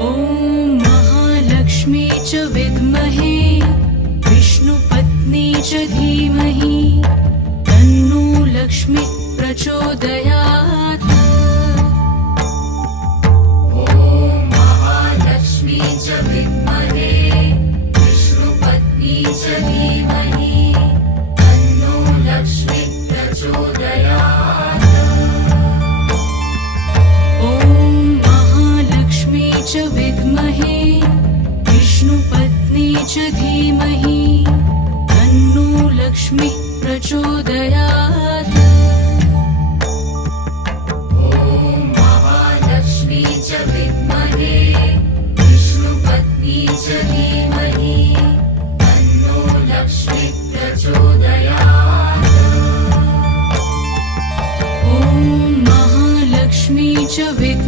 ॐ महालक्ष्मी च विद्महे विष्णुपत्नी च धीमहि तन्नो लक्ष्मी प्रचोदयात्। ॐ महालक्ष्मी च विद्महे विष्णुपत्नी च धीमहि तन्नो लक्ष्मी प्रचोदयात्। ॐ महालक्ष्मी च विद्महे विष्णुपत्नी च धीमहि तन्नो लक्ष्मी प्रचोदयात्। ॐ महालक्ष्मी च विद्महे विष्णुपत्नी च धीमहि तन्नो लक्ष्मी प्रचोदयात्। ॐ महालक्ष्मी च विद्महे